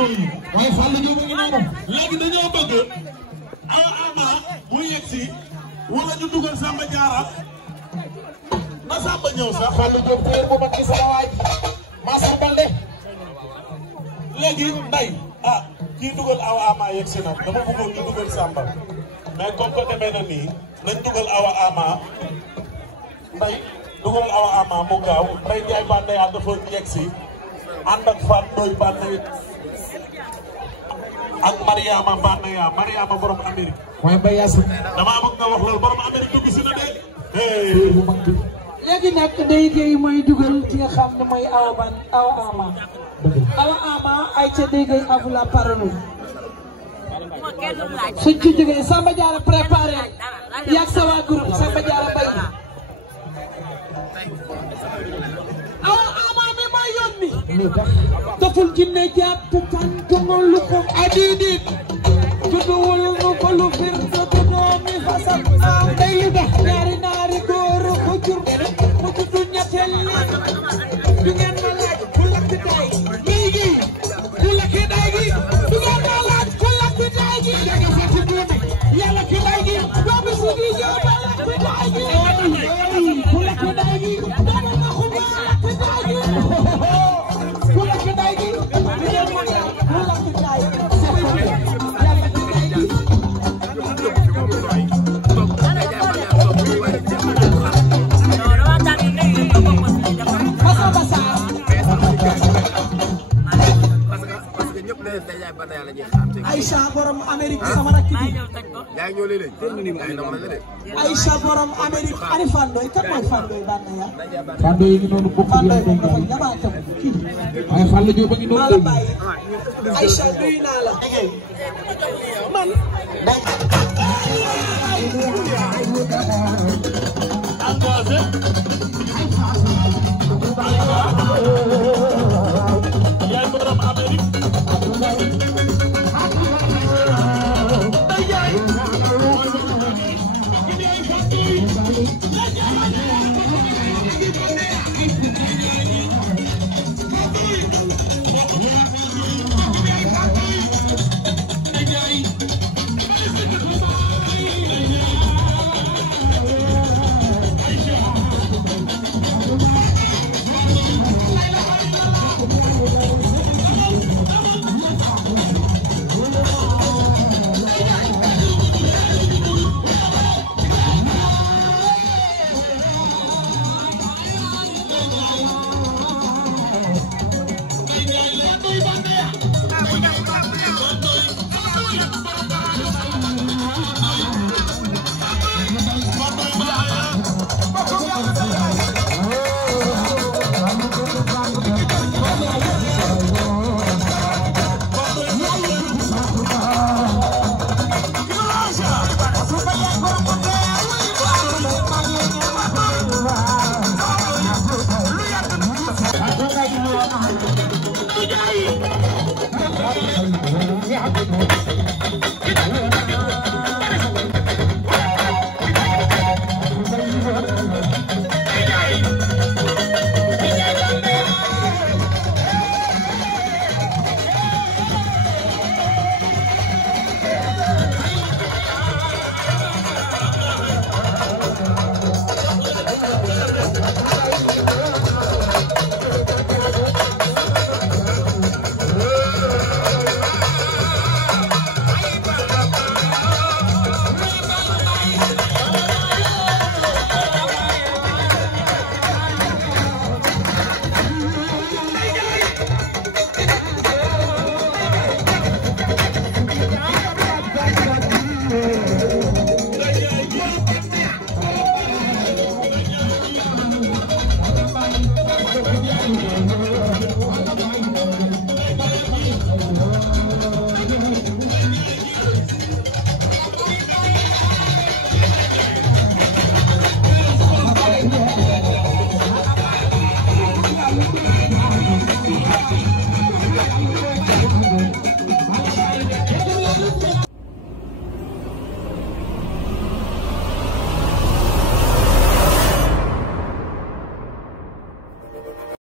waaye Fallou Diop a ngi noonu. léegi dañoo bëgg Ama mu yegg si wala ñu dugal Samba Diarra na Samba ñëw sax Fallou Diop tey bu mag ci sama waay Massa Balde. léegi Mbaye kii dugal Ama yegg si nag dama bëggoon ñu dugal Samba mais comme que demee na nii nañ dugal Ama Mbaye dugal Ama mu gaaw Mbaye Ndiaye Bande yaa dafa yegg si ànd ak Fatou Ndoye Bande ak Mariama borom Amérique. waaye Mbaye Yacine. damaa bëgg nga wax loolu borom Amérique dugg si na de. léegi nag day géey mooy dugal ki nga xam ne mooy Awa Ama. Awa Ama ay ca day géey à vous la parole. suñ ci jógee Samba Diarra préparé yàgg sa waa groupe Samba Diarra bay. Awa Ama mi mooy yoon mi. daful jinne jàpp tànk lu ko adidit. judduwul nu ko lu fir sa doomi fasal day lu tax ñaari naari góor ko jur mu juddu ñetteel li du ngeen ma laaj ku lakk day léegi ku lakk day gi du ngeen ma laaj ku lakk day gi daga fati duumi yàlla ki day gi doomi si gi yow ba lakk day gi ku lakk day gi dama nga xuma lakk day gi ku lakk day gi du ngeen ma laaj ku lakk day Aïcha borom Amérique sama rakk bi Aïcha borom Amérique ani Fandoy kan mooy Fandoy Banaya Fandoy ngi noonu bokk Fandoy moom dafa ñabaatam kii waaye Fallou Diop a ngi noonu Aïcha nuyu naa la man